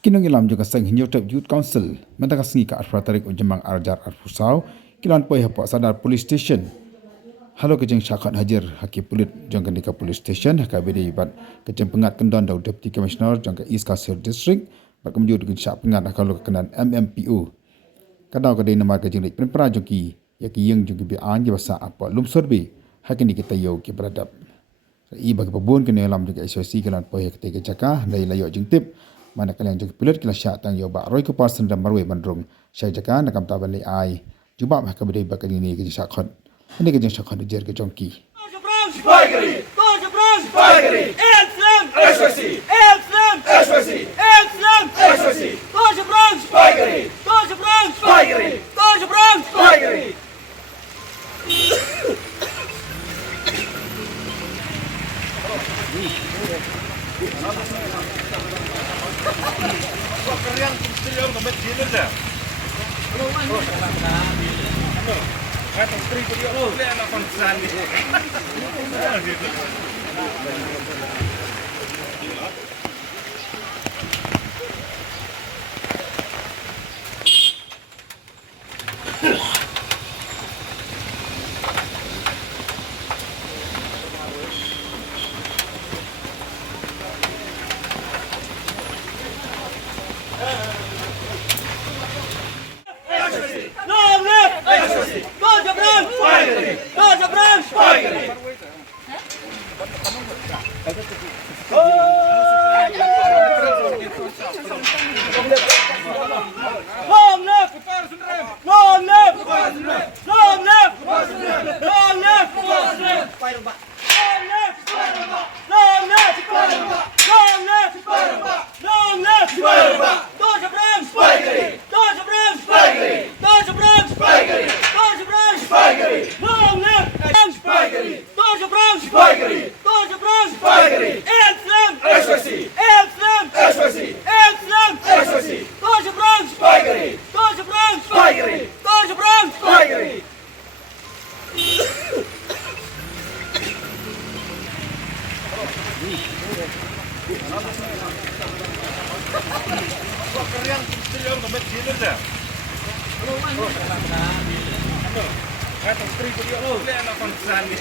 Kinong ilam juga sang hinyotep Youth Council mentakas ngi ka arfatarik ujemang arjar arfusau kilan poi hapo sadar police station. Halo kejeng syakat hajar haki pulit jangka nika police station haka bedi bat kejeng pengat kendon dau deputy commissioner jangka East Kasir District bat kemudian dengan syak pengat kalau kekenan MMPO. Kadau kadai nama kejeng lik penpera jangki yaki yang jangki bi an basa apa lum sorbe haki ni kita yau ki beradab. I bagi pebun kena alam juga SOC kilan poi haki jaka dari layo jengtip mana kalian jangki pulit kila syak tang yau bak roi kepasan dan marwe bandrung syak jaka nakam taban li ai jubab haka bedi bak kali ni kejeng syakat. Ini kejeng syakat dijer ke jongki. Spikery! Spikery! Elsem! SOC! Elsem! SOC! Elsem! SOC! Torsjebrand! Spikery! Torsjebrand! Spikery! Torsjebrand! Spikery! Kalian serius sampai sini dah. Kata istri dia oh, dia anak konsen ni. Long live! Torsjebrand! Spikery! Torsjebrand! Spikery! Long live! Long live! Long live! Long live! Long live! Long live! Long live! Long live! Torsjebrand! Spikery! Torsjebrand! Spikery! Torsjebrand! Spikery! Torsjebrand! Spikery! Long live! Spikery! Torsjebrand! Spikery! Torsjebrand! Spikery! Elsem! SOC! Elsem! SOC! Elsem! SOC! Torsjebrand! Spikery! Torsjebrand! Spikery! Torsjebrand! Spikery! Kalian serius sampai sini dah. Kata istri dia oh, dia anak konsen ni.